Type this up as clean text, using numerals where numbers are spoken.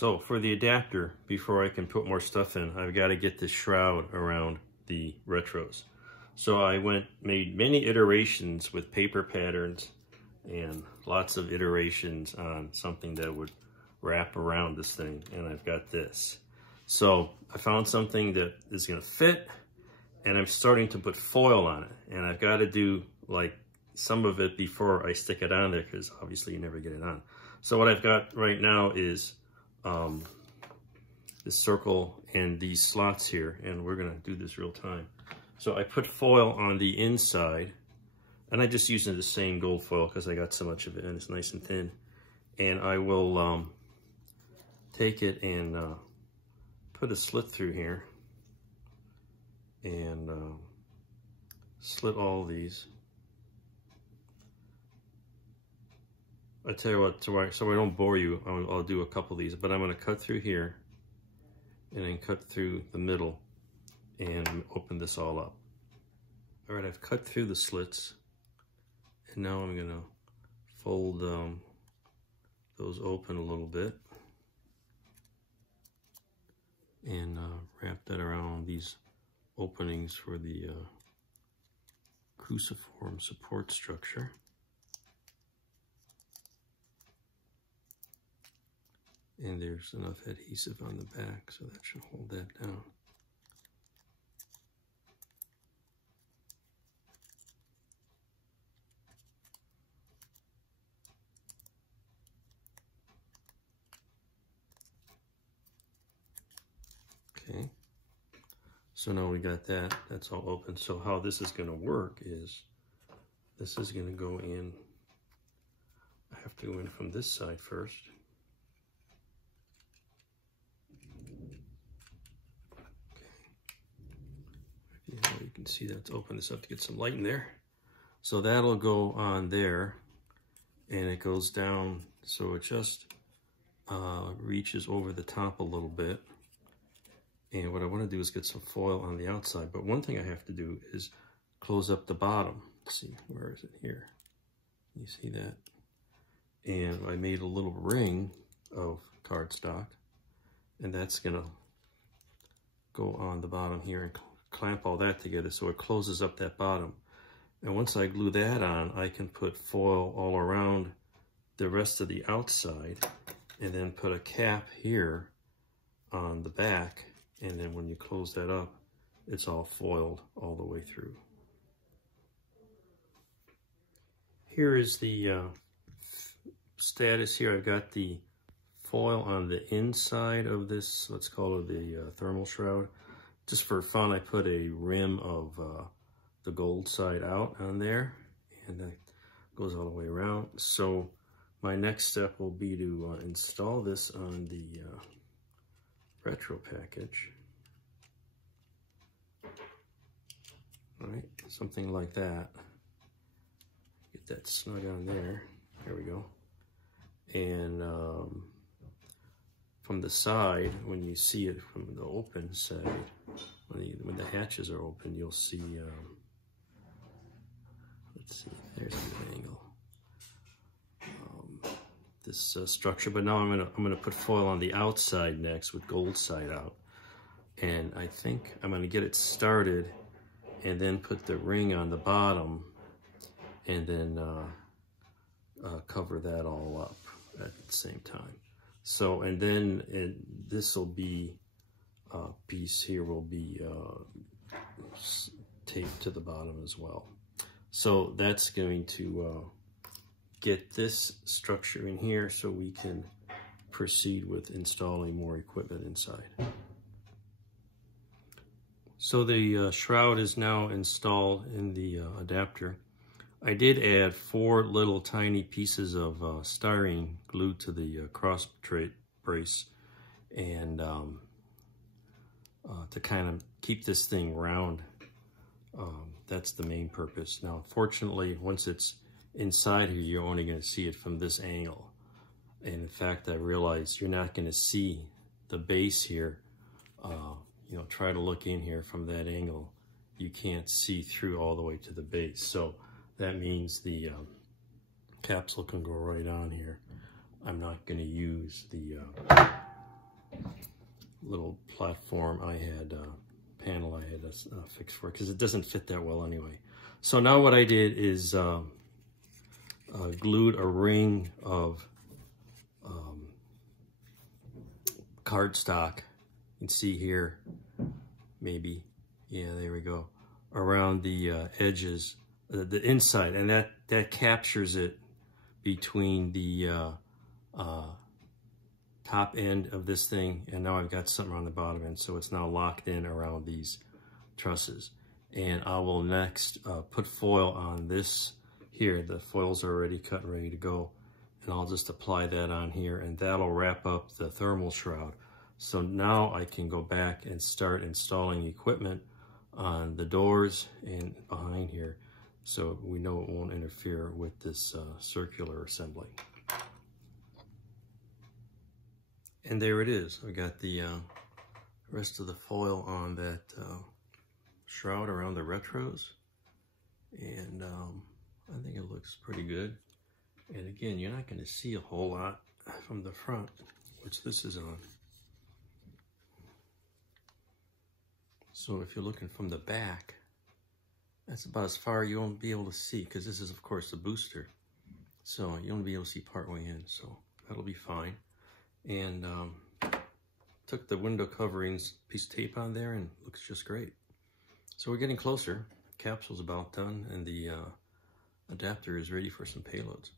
So for the adapter, before I can put more stuff in, I've got to get this shroud around the retros. So I made many iterations with paper patterns and lots of iterations on something that would wrap around this thing, and I've got this. So I found something that is going to fit, and I'm starting to put foil on it, and I've got to do like some of it before I stick it on there, because obviously you never get it on. So what I've got right now is this circle and these slots here, and we're going to do this real time. So I put foil on the inside, and I just using the same gold foil because I got so much of it and it's nice and thin. And I will take it and put a slit through here and slit all these. I tell you what, so I don't bore you, I'll do a couple of these, but I'm going to cut through here and then cut through the middle and open this all up. All right, I've cut through the slits, and now I'm going to fold those open a little bit and wrap that around these openings for the cruciform support structure. And there's enough adhesive on the back, so that should hold that down. Okay, so now we got that, that's all open. So how this is gonna work is, this is gonna go in, I have to go in from this side first. You can see that's open this up to get some light in there. So that'll go on there, and it goes down, so it just reaches over the top a little bit. And what I want to do is get some foil on the outside. But one thing I have to do is close up the bottom. Let's see, where is it here? You see that? And I made a little ring of cardstock, and that's gonna go on the bottom here and clamp all that together so it closes up that bottom. And once I glue that on, I can put foil all around the rest of the outside and then put a cap here on the back, and then when you close that up, it's all foiled all the way through. Here is the status here. I've got the foil on the inside of this, let's call it the thermal shroud. Just for fun, I put a rim of the gold side out on there, and that goes all the way around. So my next step will be to install this on the retro package. All right, something like that. Get that snug on there. There we go. And from the side, when you see it from the open side, when the hatches are open, you'll see, let's see, there's the angle. This structure, but now I'm gonna put foil on the outside next with gold side out. And I think I'm gonna get it started and then put the ring on the bottom and then cover that all up at the same time. So, and then this will be, piece here will be taped to the bottom as well. So that's going to get this structure in here so we can proceed with installing more equipment inside. So the shroud is now installed in the adapter. I did add 4 little tiny pieces of styrene glued to the cross brace, and to kind of keep this thing round. That's the main purpose. Now, fortunately, once it's inside here, you're only going to see it from this angle. And in fact, I realized you're not going to see the base here. You know, try to look in here from that angle. You can't see through all the way to the base. So that means the capsule can go right on here. I'm not going to use the little platform I had, panel I had fixed for it, because it doesn't fit that well anyway. So now what I did is glued a ring of cardstock. You can see here, maybe, yeah, there we go, around the edges, the inside, and that captures it between the top end of this thing, and now I've got something on the bottom end, so it's now locked in around these trusses. And I will next put foil on this here. The foils are already cut and ready to go, and I'll just apply that on here, and that'll wrap up the thermal shroud. So now I can go back and start installing equipment on the doors and behind here, so we know it won't interfere with this circular assembly. And there it is. I got the rest of the foil on that shroud around the retros, and I think it looks pretty good. And again, you're not going to see a whole lot from the front, which this is on. So if you're looking from the back, that's about as far you won't be able to see, because this is, of course, the booster. So you won't be able to see partway in, so that'll be fine. And took the window coverings piece of tape on there, and it looks just great. So we're getting closer. Capsule's about done, and the adapter is ready for some payloads.